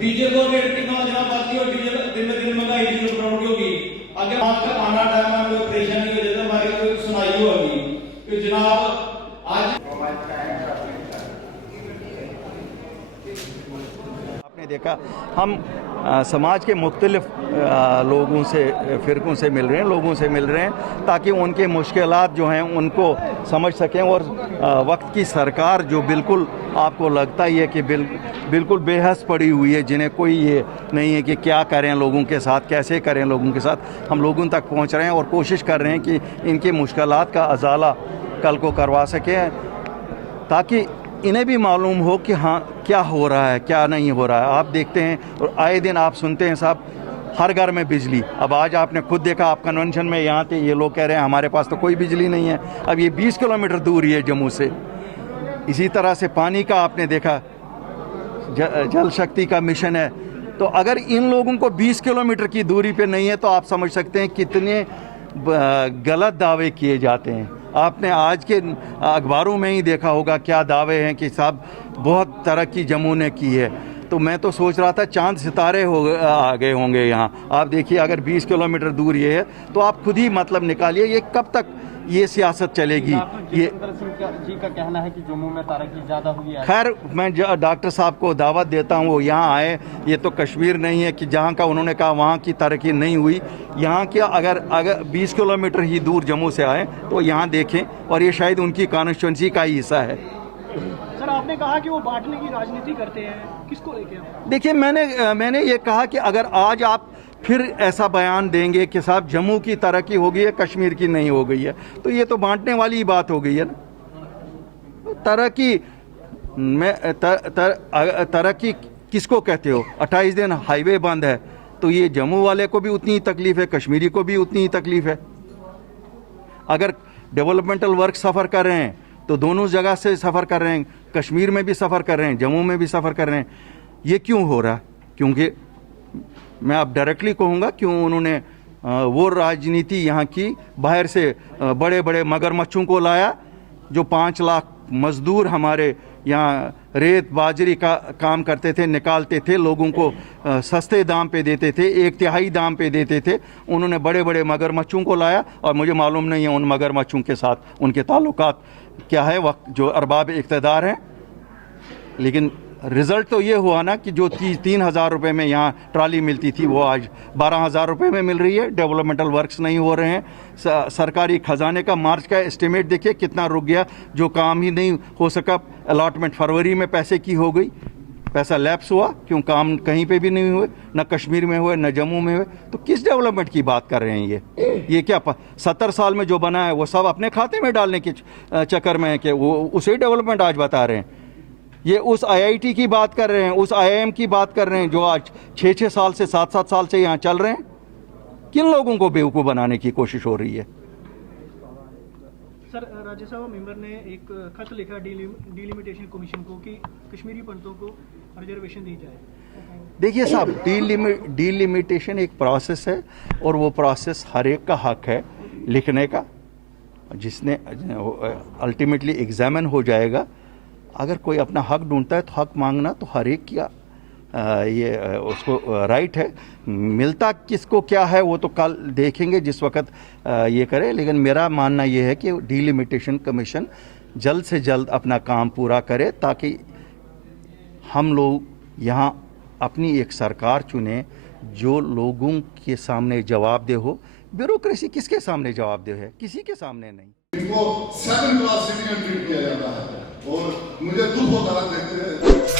Diesel को rate कितना जनाब बाकी और डीजल दिन में दिन महंगाई डीजल पेट्रोल की होगी। अगर आपका आना टाइम में कोई परेशानी हो जाए तो हमारी कोई सुनाई होगी कि जनाब आज आपने देखा हम समाज के मुख्तलिफ लोगों से फ़िरकों से मिल रहे हैं, लोगों से मिल रहे हैं ताकि उनके मुश्किलात जो हैं उनको समझ सकें। और वक्त की सरकार जो बिल्कुल आपको लगता ही है कि बिल्कुल बेहस पड़ी हुई है, जिन्हें कोई ये नहीं है कि क्या करें लोगों के साथ, कैसे करें लोगों के साथ, हम लोगों तक पहुंच रहे हैं और कोशिश कर रहे हैं कि इनकी मुश्किलात का अजाला कल को करवा सकें ताकि इन्हें भी मालूम हो कि हाँ क्या हो रहा है क्या नहीं हो रहा है। आप देखते हैं और आए दिन आप सुनते हैं साहब हर घर में बिजली। अब आज आपने खुद देखा, आप कन्वेंशन में यहाँ थे, ये लोग कह रहे हैं हमारे पास तो कोई बिजली नहीं है। अब ये 20 किलोमीटर दूर ही है जम्मू से। इसी तरह से पानी का आपने देखा, जल शक्ति का मिशन है। तो अगर इन लोगों को 20 किलोमीटर की दूरी पे नहीं है तो आप समझ सकते हैं कितने गलत दावे किए जाते हैं। आपने आज के अखबारों में ही देखा होगा क्या दावे हैं कि साहब बहुत तरक्की जम्मू ने की है। तो मैं तो सोच रहा था चांद सितारे आ गए होंगे यहाँ। आप देखिए अगर 20 किलोमीटर दूर ये है तो आप खुद ही मतलब निकालिए ये कब तक ये सियासत चलेगी। ये जी का कहना है कि जम्मू में तरक्की ज़्यादा हुई है। खैर मैं डॉक्टर साहब को दावत देता हूँ वो यहाँ आए। ये तो कश्मीर नहीं है कि जहाँ का उन्होंने कहा वहाँ की तरक्की नहीं हुई। यहाँ क्या अगर 20 किलोमीटर ही दूर जम्मू से आए तो यहाँ देखें और ये शायद उनकी कॉन्स्टिट्यूंसी का ही हिस्सा है। सर आपने कहा कि वो बांटने की राजनीति करते हैं, किसको लेके? देखिए मैंने ये कहा कि अगर आज आप फिर ऐसा बयान देंगे कि साहब जम्मू की तरक्की हो गई है कश्मीर की नहीं हो गई है तो ये तो बांटने वाली ही बात हो गई है ना। तरक्की में तरक्की किसको कहते हो? 28 दिन हाईवे बंद है तो ये जम्मू वाले को भी उतनी ही तकलीफ है, कश्मीरी को भी उतनी ही तकलीफ है। अगर डेवलपमेंटल वर्क सफ़र कर रहे हैं तो दोनों जगह से सफ़र कर रहे हैं, कश्मीर में भी सफ़र कर रहे हैं, जम्मू में भी सफ़र कर रहे हैं। ये क्यों हो रहा है? क्योंकि मैं अब डायरेक्टली कहूँगा क्यों उन्होंने वो राजनीति यहाँ की बाहर से बड़े बड़े मगरमच्छों को लाया जो 5 लाख मज़दूर हमारे यहाँ रेत बाजरी का काम करते थे, निकालते थे, लोगों को सस्ते दाम पे देते थे, 1/3 दाम पे देते थे। उन्होंने बड़े बड़े मगरमच्छों को लाया और मुझे मालूम नहीं है उन मगरमच्छों के साथ उनके ताल्लुकात क्या है, वक्त जो अरबाब इक़्तिदार हैं। लेकिन रिज़ल्ट तो ये हुआ ना कि जो 3,000 रुपये में यहाँ ट्राली मिलती थी वो आज 12,000 रुपये में मिल रही है। डेवलपमेंटल वर्क्स नहीं हो रहे हैं। सरकारी ख़जाने का मार्च का एस्टिमेट देखिए कितना रुक गया, जो काम ही नहीं हो सका। अलॉटमेंट फरवरी में पैसे की हो गई, पैसा लैप्स हुआ, क्यों काम कहीं पे भी नहीं हुए, न कश्मीर में हुए न जम्मू में हुए। तो किस डेवलपमेंट की बात कर रहे हैं ये क्या 70 साल में जो बना है वो सब अपने खाते में डालने के चक्कर में है कि वो उसे डेवलपमेंट आज बता रहे हैं। ये उस IIT की बात कर रहे हैं, उस IIM की बात कर रहे हैं जो आज 6-6 साल से 7-7 साल से यहाँ चल रहे हैं। किन लोगों को बेवकूफ़ बनाने की कोशिश हो रही है? सर राज्यसभा मेंबर ने एक खत लिखा डिलिमिटेशन कमीशन को कि कश्मीरी पंडितों को रिजर्वेशन दी जाए। देखिए साहब डिलिमिटेशन एक प्रोसेस है और वो प्रोसेस हर एक का हक है लिखने का, जिसने अल्टीमेटली एग्जामिन हो जाएगा। अगर कोई अपना हक ढूंढता है तो हक मांगना तो हर एक किया ये उसको राइट है। मिलता किसको क्या है वो तो कल देखेंगे जिस वक्त ये करे। लेकिन मेरा मानना ये है कि डिलिमिटेशन कमीशन जल्द से जल्द अपना काम पूरा करे ताकि हम लोग यहाँ अपनी एक सरकार चुने जो लोगों के सामने जवाबदेह हो। ब्यूरोक्रेसी किसके सामने जवाबदेह है? किसी के सामने नहीं। इनको 7 क्लास सिटीजन ट्रीट किया जाता है और मुझे दुख होता है देखते